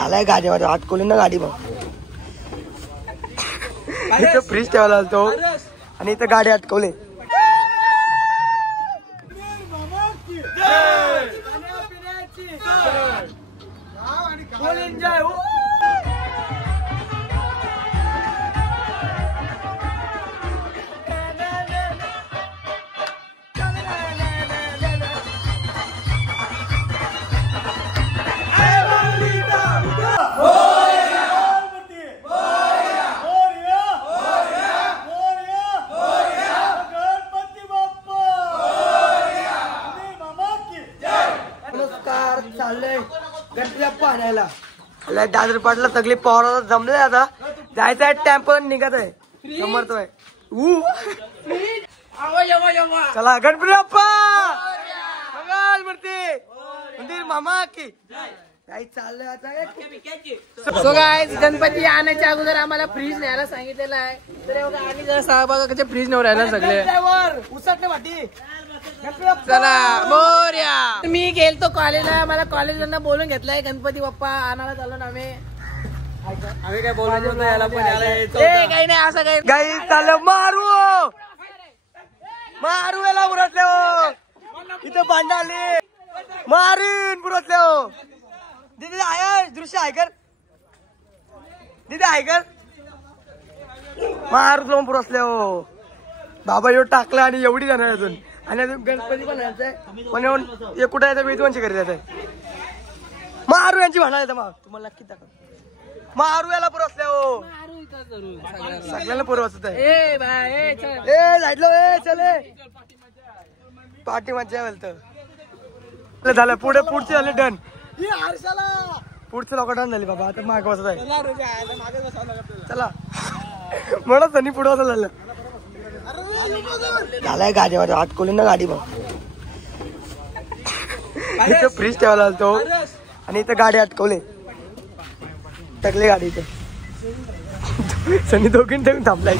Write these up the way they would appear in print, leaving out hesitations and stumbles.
झालाय गाडीमध्ये हात खोलून ना गाडी बघ. इथं फ्रीज ठेवायला आलतो आणि इथं गाडी अटकवले. चाललंय गणपती बाप्पा आणायला. दादर पाटला सगळी पवार जमले. आता जायचं आहे टेम्पो निघत आहे समर्थतोय. चला गणपती बाप्पा मंगल मूर्ती मंदिर मामा की चाललंय आता. सो गाइस गणपती आणायच्या अगोदर आम्हाला फ्रीज न्यायला सांगितलेलं आहे. तर आणि जरा बघा कसे फ्रीज नेऊन राहिला सगळे. उसटणे वाटी. चला मोरया. मी गेलतो कॉलेजला. मला कॉलेजवरनं बोलून घेतलाय गणपती बाप्पा आणायला चाललो ना आम्ही काय बोलून याला पण काही नाही असं काही गाई चाललं. मारू मारू याला उरटले हो. इथं बांधाले मारीन पुरतले हो. दीदी आहे दृश्य आहे कर. दीदी आहे कर मारू लावून पुरसले हो. बाबा एवढं टाकलं आणि एवढी जाणार अजून. आणि अजून गणपती पण यायचंय पण येऊन हे कुठे यायचं विद्वांशी करीत आहे. मारू यांची म्हणा येतं मग तुम्हाला नक्की टाका. मारू याला पुरसले हो. सगळ्यांना पुरवत आहे. चले पाठी मज्जा बोलत झालं. पुढे पुढचे झाले डन. पुढचं लोक डन झाली बाबा. आता माग बसत आहे. चला म्हणत त्यांनी पुढे बसत झालं. झालाय गाडीमध्ये हात खोलून ना गाडी बघ. इथं फ्रीज ठेवायला आलतो आणि इथं गाडी अटकवले. टकले गाडी इथं सनी दोघींनी ठेवून थांबलाय.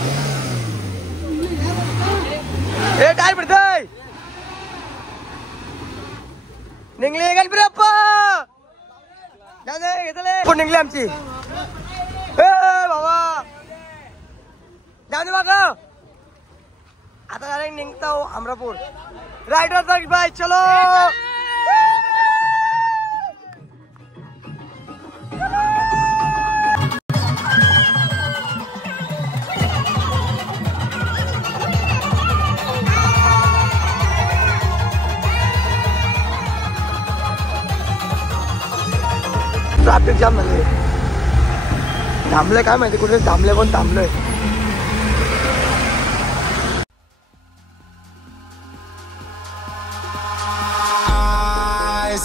ए काय पडतय निघले गणपती बाप्पा. घेतले निघली आमची. बाबा जाऊ दे बघा. आता निघता हो अमरापूर. रायडर बाय चलो. ट्रॅफिक जाम झाले. थांबले काय माहिती कुठे थांबले पण थांबलोय.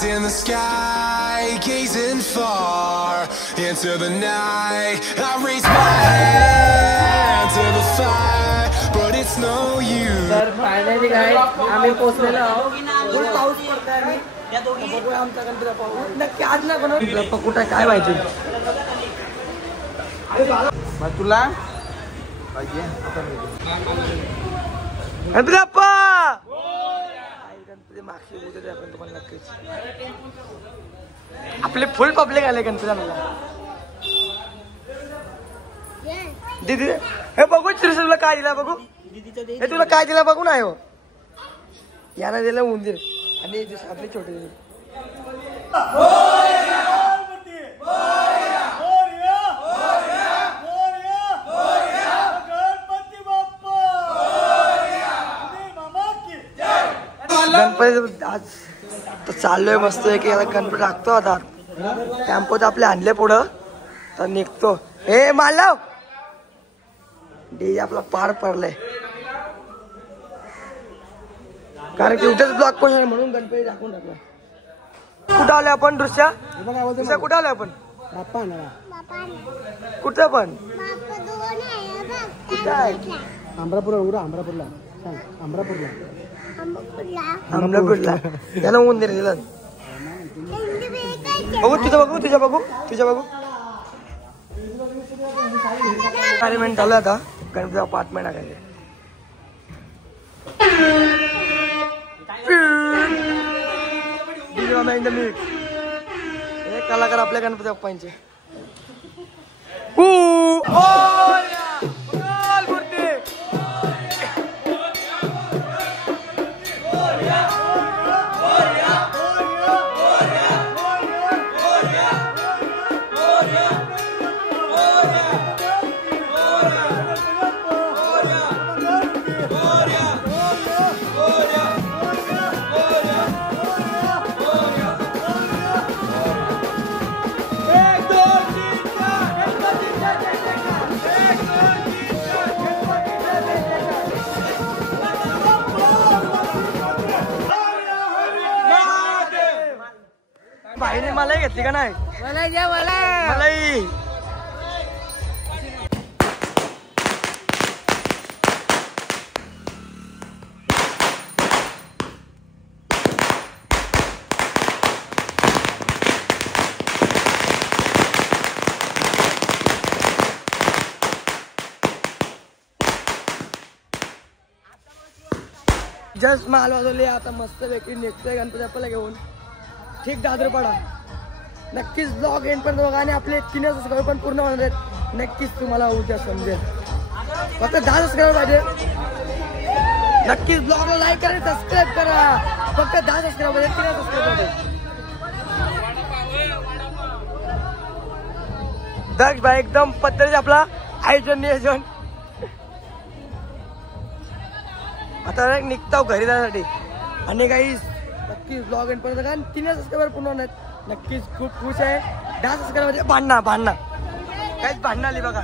In the sky, gazing far into the night, I raise my hand to the fire, but it's no use. तर फायनली काय आम्ही पोहोचलेलो आहोत. पाऊस पडतोय. बघूया आमचा गणपती बाप्पा नक्की आज ना बनव. बाप्पा कुठे काय माहिती. तुला गणपती बाप्पा मागची उद्या आपण तुम्हाला नक्कीच. आपले फुल पब्लिक आले गणपतीला. दीदी हे बघू तुला काय दिला बघू. हे तुला काय दिला बघू ना. हो याला दिलं उंदीर आणि आपले छोटे. गणपती आज तर चाललोय मस्त आहे की आता गणपती टाकतो. आता टेम्पो तर आपले आणले पुढं तर निघतो. हे मालव डीजे आपला पार पडलाय कारण की उद्याच ब्लॉक पण आहे म्हणून गणपती टाकून टाकला. कुठं आलोय आपण दृश्य कुठं आलोय आपण. कुठं पण कुठं आहे. अमरापूरला अमरापूरला त्याला ऊन दे दिला. बघू तुझ्या बघू अरेंजमेंट चालू आता गणपती अपार्टमेंट आहे. कलाकार आपल्या गणपती बाप्पांचे. भाईने मलाई घेतली का नाही? मलाई घ्या मला. मलाई जस्ट माल वाजवले. आता मस्त पैकी निघतोय गणपती बाप्पाला घेऊन. ठीक दादरपाडा. नक्कीच ब्लॉग एंड पण बघा आणि आपले 3 सबस्क्राइबर पण पूर्ण होणार आहेत. नक्कीच तुम्हाला उद्या समजेल. फक्त 10 सबस्क्राइबर पाहिजे. नक्कीच ब्लॉगला लाईक करा, सबस्क्राईब करा. फक्त 10 सबस्क्राइबर पाहिजे. 3 सबस्क्राइबर पाहिजे. दक्ष भाई एकदम पद्धतीने आपला आयोजन नियोजन. आता निघताव घरी जाण्यासाठी. आणि काही नक्कीच ब्लॉग एंड पर्यंत कारण 3 सबस्क्राइबर पूर्ण होणार. नक्कीच खूप खुश आहे. 10 सबस्क्राइबर म्हणजे भांडणं काहीच भांडणं आली बघा.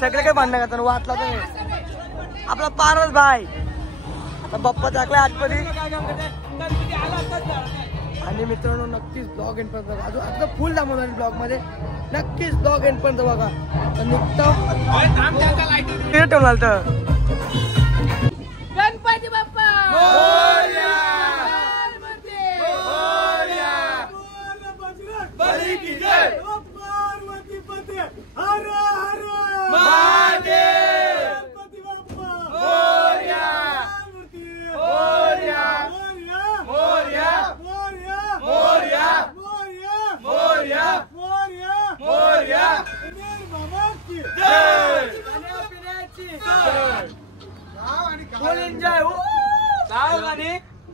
सगळे काही भांडणं करतात. वाटला तर आपला पारस भाई आता बाप्पा टाकला आतमध्ये. आणि मित्रांनो नक्कीच ब्लॉग एंड पर्यंत बघा. अजून आता फुल दामवणार ब्लॉग मध्ये. नक्कीच ब्लॉग एंड पर्यंत बघा. निघताव ठेवणार तर Ganpati Bappa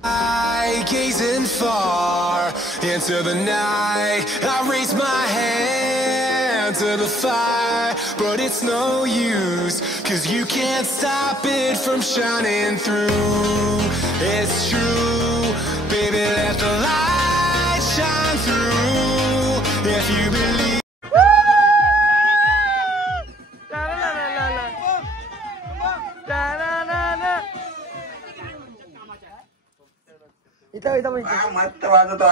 I gazing far into the night. I raise my hand to the fire, but it's no use, 'cause you can't stop it from shining through. It's true, baby, let the light shine through. If you believe. मस्त वाजवतो.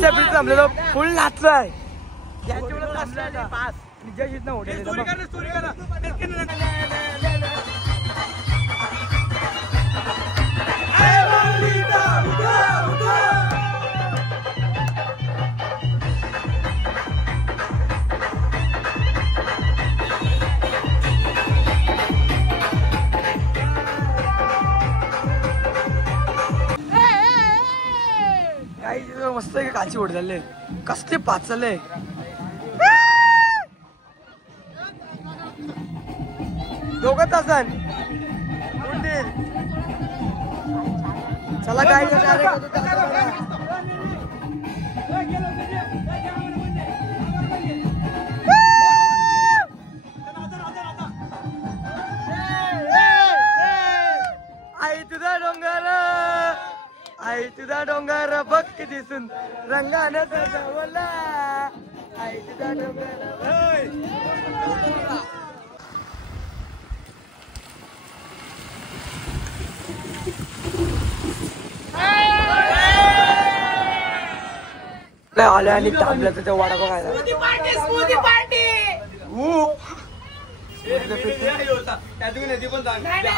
वाजीव थांबलेलो फुल नाचलाय. मस्त काची ओढ झाले. कसले पाचले दोघं तासन. चला काय आई तुझा डोंगर, आई तुझा डोंगर बघ किती सुंदर रंगाने सजवला. आई तुझा डोंगर. आल्या आणि थांबल्या तर वडापाव खायला. नाही